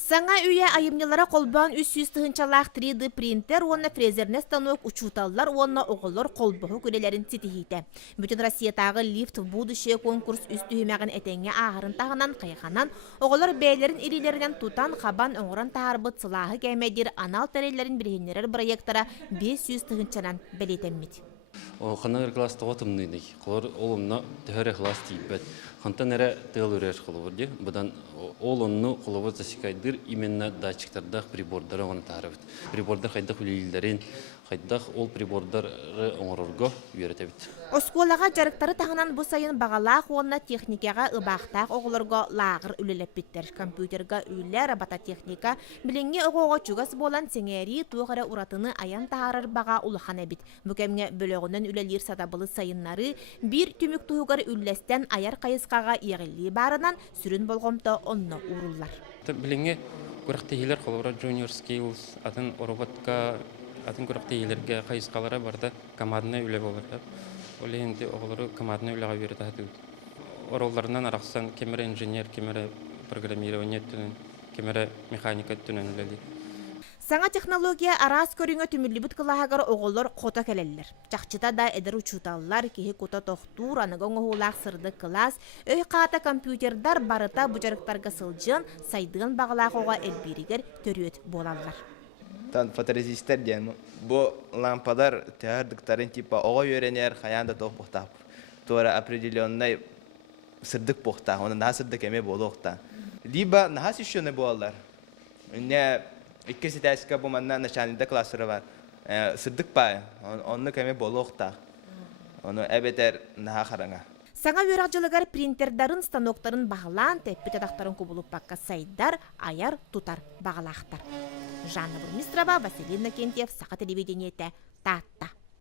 Саңа үйе айымнелара қолбан 300 тыгынчалақ 3D принтер, онна фрезерне станок учуталлар, онна оғылар қолбығы көрелерін тетихейті. Бүтін Россиятағы лифт в будущее конкурс үстүхімәғін әтенге ағырын тағынан қайқанан, оғылар бәйлерін ирилерінен тутан қабан оңыран тағарбыт сылағы кәмәдер анал тәрелерін біргенерер проекттара 500 тыгынчанан бәлетеммет. Ханагыр класс тоғытымныйдық. Қолар олымна төхәрі класс тейбет. Хантан әрі тығыл өреш қолуырды. Бұдан олымны қолуыр засекайдыр именно датчиктардақ прибордары оған тағырыбыд. Прибордар қайдақ үлелілерін, қайдақ ол прибордары оңырырға үйретебід. Оскуолаға жарықтары тағынан бұл сайын бағалақ онына техникаға ұбақтақ оғылырға лағыр үлелеп біттер. Компьютерға үйлер, робототехника, білінге оғуға чугас болан сеңері туғыры ұратыны аян тағарыр баға ұлыхан әбіт. Бүкемге бөліғінен үлелер садабылы сайынлары бір түмік туғыр үллестен аяр қайысқаға еғілі барынан сүрін болғымта онына ұрылар. Білінге көріқтейілер қолыра junior skills, атын роботқа, атын көріқтейілерге қайысқалары барды командына үле болырды. Ол енді оғылары командына үлеға берді әді. Оролларынан арақсан кемері инженер, кемері программирование түнін, кемері механика түнін үлелі. Саңа технология арас көріңі түмірлі бұткылағығыр оғылар қота кәлелілер. Чақчыта да әдір учуталылар, кеге кота тоқтур, анығын оғылақ сырды класс, өй қата компьютердар барыта бұжарықтарға сылжын, сайдығын бағылақ оға әлберігер төрет болалар. Фоторезистер дейм. Бұл лампадар теордықтарын типа оға үйренер, қаянда тоқ бұқтақ. Туара определенный сырдық бұқтақ, оны наға сырдық әме болу ұқтақ. Либо наға сүйшені болалар. Икки сетәсіка бұманна начальныйда классыры бар. Сырдық бай, оны кәме болу ұқтақ. Оны әбетер наға қараңа. Саңа өрақжылығар принтердарын, станоктарын бағылан, тәппетадақтарын көбіліп баққа сайдар, аяр, тутар бағылақтар. Жанна Бурмистрова, Василина Кентьев, Сақа телевидениеті, Таатта.